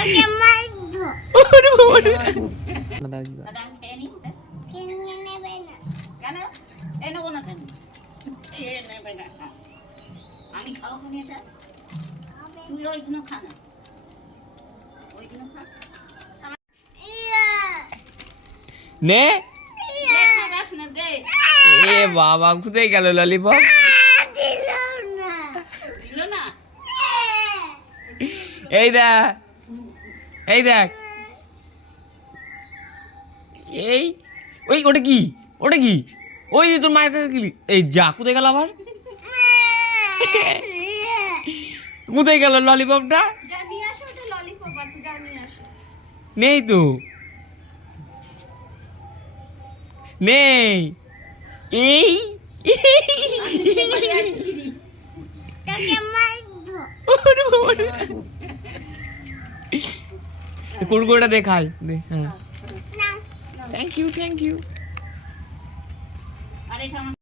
তোকে মারবো। দাদা দাদা আমি খেয়ে নিই ওটা। কিনে নেবে না। কেন এ নেবো না কেন এ নেবে না আমি খাবো কোন এটা তুই ওইগুলো খা না ওইগুলো খা ইয়া, নে দে খাস না দে এ বাবা কোথায় গেল ললিপপ দিল না। দিল না এই দেখ এই দেখ এই ওই ওটা কি ওটা কি ওই যে তোর মায়ের কাছে গেলি এই যা কোথায় গেল আবার কোথায় গেল ললিপপটা যা নিয়ে আসো ওটা ললিপপ আছে যা নিয়ে আসো নেই তো নেই এই তোকে মারবো। কুড়কুড়টা দেখাই দে হ্যাঁ না। থ্যাংক ইউ আর এটা আমার